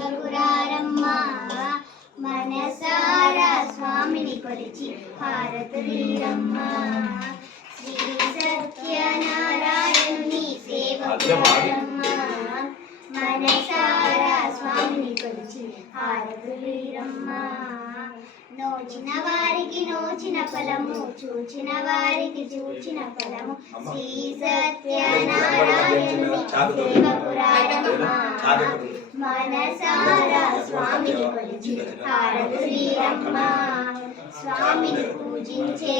సేవకురారమ్మ మనసారా స్వామిని కొలిచి హారతులీరమ్మ శ్రీ సత్యనారాయణుని సేవకురారమ్మ మనసారా స్వామిని కొలిచి హారతులీరమ్మ నోచిన వారికి నోచిన ఫలము చూచిన వారికి చూచిన ఫలము శ్రీ సత్యనారాయణుని సేవకురారమ్మ మనసారా స్వామిని కొలిచి హారతులీరమ్మ స్వామిని పూజించే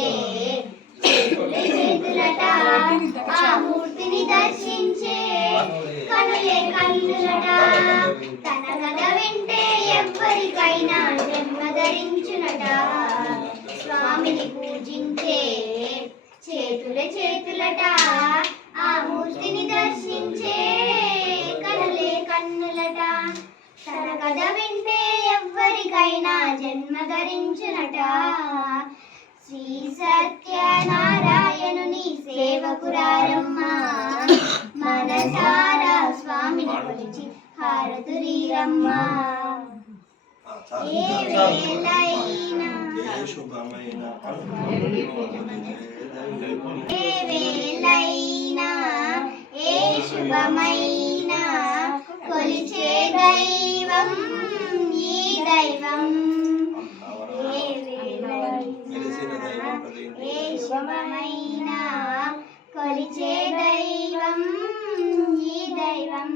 చేతులట ఆ మూర్తిని దర్శించే కనులే కన్నులట తన కథ వింటే ఎవ్వరికైనా జన్మ ధరించునట స్వామిని పూజించే చేతులే చేతులట ఆ మూర్తిని దర్శించే కనులే కన్నులట తన కథ వింటే ఎవ్వరికైనా జన్మ ధరించునట శ్రీ సత్యనారాయణుని సేవకురారమ్మ మనసారా స్వామిని కొలిచి హారతులీరమ్మ ఏ వేళైనా ఏ శుభమైనా కొలిచే దైవం ఈ దైవం ఏ శుభమైనా కొలిచే దైవం ఈ దైవం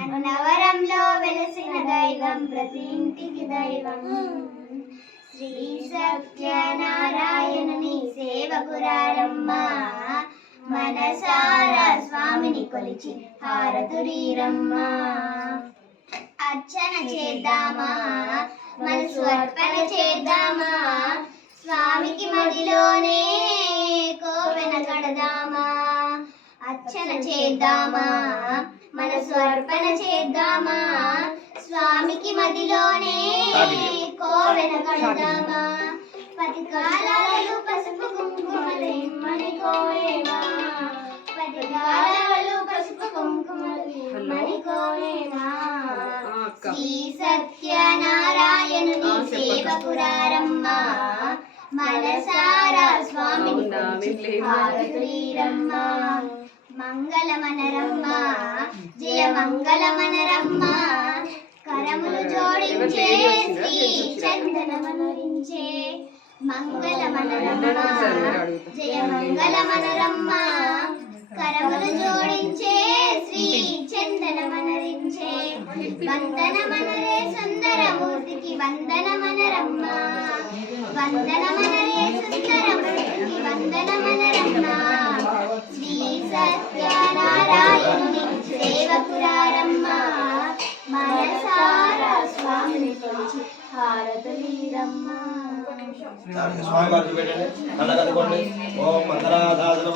అన్నవరంలో వెలసిన దైవం ప్రతి ఇంటికి దైవం శ్రీ సత్యనారాయణుని సేవకురారమ్మ మనసారా స్వామిని కొలిచి హారతులీరమ్మ అర్చన చేద్దామా మనసు అర్పణ చేద్దామా స్వామికి మదిలోనే కోవెన కడదామా అర్చన చేద్దామా మనసు అర్పణ చేద్దామా స్వామికి మదిలోనే కోవెన కడదామా పది కాలాలు పసుపు కుంకుమలు ఇమ్మని కోరేమా పది కాలాలు పసుపు కుంకుమలు ఇమ్మని కోరేమా శ్రీ సత్యనారాయణుని సేవకురారమ్మ మనసారా స్వామిని కొలిచి హారతులీరమ్మ మంగళమనరమ్మ జయ మంగళమనరమ్మ కరములు జోడించే శ్రీ చందనమనురించే మంగళమనరమ్మ జయ మంగళమనరమ్మ కరములు జోడించే శ్రీ చందనమనరించే వందనమనరే సుందరమూర్తికి వందనమనరమ్మ వందనమనరే సుందరమూర్తికి వందనమనరమ్మ శ్రీ సత్యనారాయణుని సేవకురారమ్మ మనసారా స్వామిని కొలిచి హారతులీరమ్మ స్వామి వారికి పెట్టండి కళ్ళ కదుకోండి ఓం మంత్రాధాసన